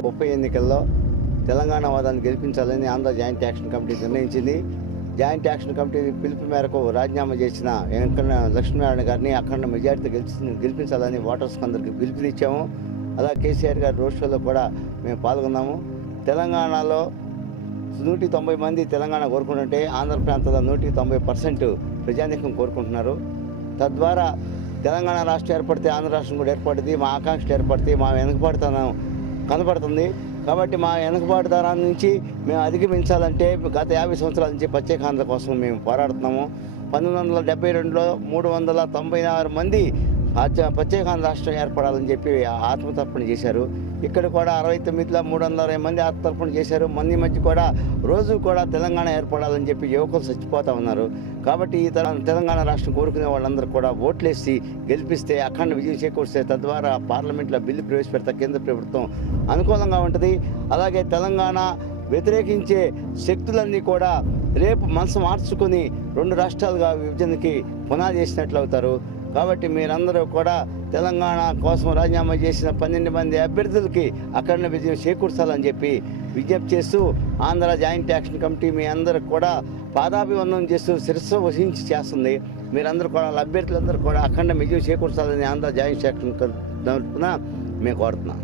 ఉప ఎన్నికల్లో తెలంగాణ వాదాన్ని గెలిపించాలని ఆంధ్ర జాయింట్ యాక్షన్ కమిటీ నిర్ణయించింది. జాయింట్ యాక్షన్ కమిటీ పిలుపు మేరకు రాజీనామా చేసిన వెంకన్న లక్ష్మీనారాయణ గారిని అఖండ మెజారిటీ గెలిపించాలని ఓటర్స్కి అందరికీ పిలుపునిచ్చాము. అలా కేసీఆర్ గారి రోడ్ షోలో కూడా మేము పాల్గొన్నాము. తెలంగాణలో 190 మంది తెలంగాణ కోరుకుంటుంటే ఆంధ్ర ప్రాంతంలో 190% ప్రజానీకం కోరుకుంటున్నారు. తద్వారా తెలంగాణ రాష్ట్రం ఏర్పడితే ఆంధ్ర రాష్ట్రం కూడా ఏర్పడుతుంది. మా ఆకాంక్షలు ఏర్పడితే మా వెనుకబాటుతనం కనపడుతుంది. కాబట్టి మా వెనుకబాటుతనాన్ని నుంచి మేము అధిగమించాలంటే గత 50 సంవత్సరాల నుంచి ప్రత్యేక ఆంధ్ర కోసం మేము పోరాడుతున్నాము. 1972లో 396 మంది ప్రత్యేక ఆంధ్ర రాష్ట్రం ఏర్పడాలని చెప్పి ఆత్మతర్పణ చేశారు. ఇక్కడ కూడా 69లో 320 మంది ఆత్మతర్పణ చేశారు. ఈ మధ్య కూడా రోజు కూడా తెలంగాణ ఏర్పడాలని చెప్పి యువకులు చచ్చిపోతూ ఉన్నారు. కాబట్టి ఈ తెలంగాణ రాష్ట్రం కోరుకునే వాళ్ళందరూ కూడా ఓట్లేసి గెలిపిస్తే అఖండ విజయం చేకూరిస్తే తద్వారా పార్లమెంట్లో బిల్లు ప్రవేశపెడతా కేంద్ర ప్రభుత్వం అనుకూలంగా ఉంటుంది. అలాగే తెలంగాణ వ్యతిరేకించే శక్తులన్నీ కూడా రేపు మనసు మార్చుకొని 2 రాష్ట్రాలుగా విభజనకి పునాది చేసినట్లు అవుతారు. కాబట్టి మీరందరూ కూడా తెలంగాణ కోసం రాజీనామా చేసిన 12 మంది అభ్యర్థులకి అఖండ విజయం చేకూర్చాలని చెప్పి విజ్ఞప్తి చేస్తూ ఆంధ్ర జాయింట్ యాక్షన్ కమిటీ మీ అందరూ కూడా పాదాభివందనం చేస్తూ శిరస్సు వహించి చేస్తుంది. మీరందరూ కూడా అభ్యర్థులందరూ కూడా అఖండ విజయం చేకూర్చాలని ఆంధ్ర జాయింట్ యాక్షన్ తరఫున మేము కోరుతున్నాం.